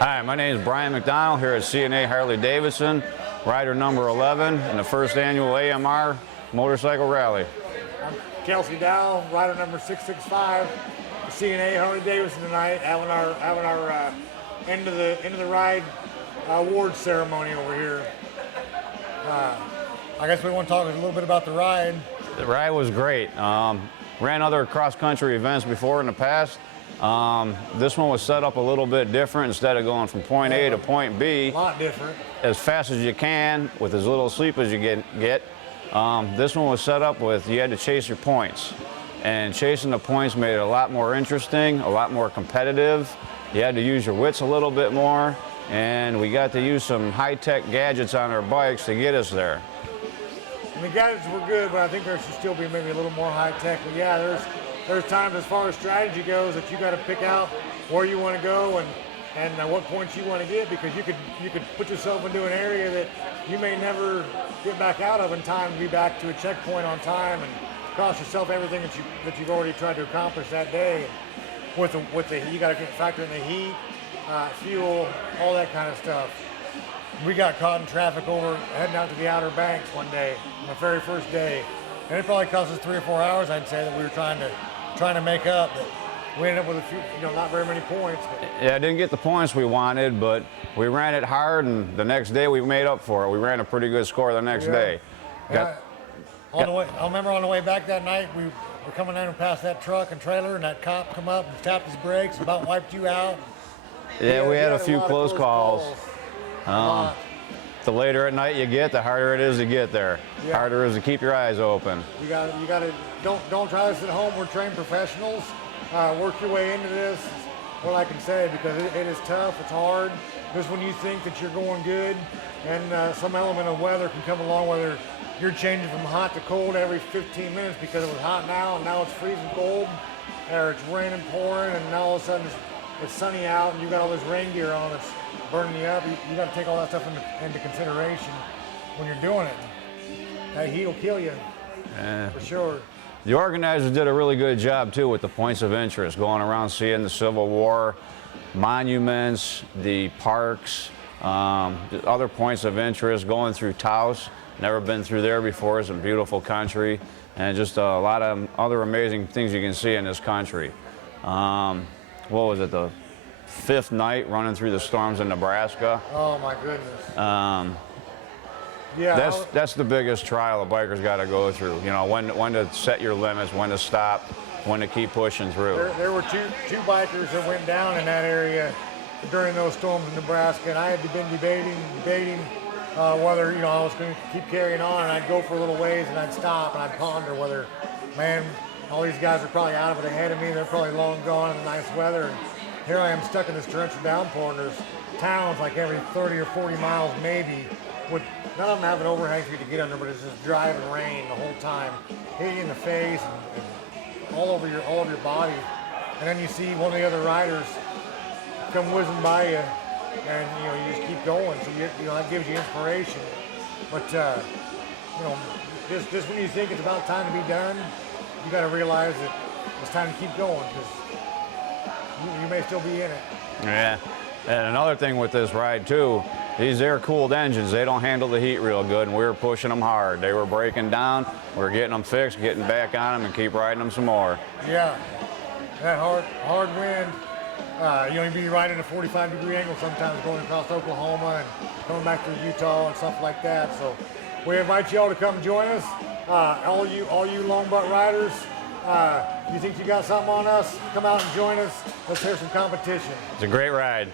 Hi, my name is Brian McDonald here at CNA Harley-Davidson, rider number 11 in the first annual AMR Motorcycle Rally. I'm Kelsey Dow, rider number 665, the CNA Harley-Davidson tonight, having our end of the ride awards ceremony over here. I guess we want to talk a little bit about the ride. The ride was great. Ran other cross-country events before in the past. This one was set up a little bit different. Instead of going from point A to point B, A lot different, as fast as you can with as little sleep as you get. This one was set up with you had to chase your points, and chasing the points made it a lot more interesting, a lot more competitive. You had to use your wits a little bit more, and we got to use some high-tech gadgets on our bikes to get us there. And the gadgets were good, but I think there should still be maybe a little more high-tech. But yeah, there's times as far as strategy goes that you got to pick out where you want to go and what points you want to get, because you could put yourself into an area that you may never get back out of in time to be back to a checkpoint on time, and cost yourself everything that you've already tried to accomplish that day. With the you got to factor in the heat, fuel, all that kind of stuff. We got caught in traffic heading out to the Outer Banks one day, on the very first day, and it probably cost us 3 or 4 hours. I'd say that we were trying to make up. But we ended up with a few, not very many points. Yeah, I didn't get the points we wanted, but we ran it hard, and the next day we made up for it. We ran a pretty good score the next day. I remember on the way back that night, we were coming in past that truck and trailer, and that cop come up and tapped his brakes, and about wiped you out. Yeah, we had a few close calls. The later at night you get, the harder it is to get there. Yeah. Harder is to keep your eyes open. You got to don't try this at home. We're trained professionals. Work your way into this. Is what I can say, because it is tough. It's hard. Just when you think that you're going good, and some element of weather can come along, whether you're changing from hot to cold every 15 minutes because it was hot now, and now it's freezing cold, or it's raining, pouring, and now all of a sudden it's sunny out, and you got all this rain gear on that's burning you up. You got to take all that stuff into consideration when you're doing it. That heat will kill you, for sure. The organizers did a really good job too with the points of interest, going around seeing the Civil War monuments, the parks, other points of interest, going through Taos. Never been through there before. It's a beautiful country, and just a lot of other amazing things you can see in this country. What was it, the 5th night running through the storms in Nebraska? Oh my goodness. Yeah, that's the biggest trial a biker's got to go through. When to set your limits, when to stop, when to keep pushing through. There were two bikers that went down in that area during those storms in Nebraska, and I had been debating whether I was going to keep carrying on, and I'd go for a little ways and I'd stop and I'd ponder whether, man, all these guys are probably out of it ahead of me. They're probably long gone in the nice weather, and here I am stuck in this torrential downpour, and there's towns like every 30 or 40 miles maybe, with none of them have an overhang for you to get under, but it's just driving rain the whole time, hitting you in the face and all over your body. And then you see one of the other riders come whizzing by you, and you just keep going. So that gives you inspiration. But just when you think it's about time to be done, you got to realize that it's time to keep going, because you may still be in it. Yeah, and another thing with this ride too, these air-cooled engines, they don't handle the heat real good, and we were pushing them hard. They were breaking down, we were getting them fixed, getting back on them, and keep riding them some more. Yeah, that hard wind. You'd be riding a 45-degree angle sometimes going across Oklahoma and coming back through Utah and stuff like that. So we invite you all to come join us. All you long butt riders, you think you got something on us? Come out and join us. Let's hear some competition. It's a great ride.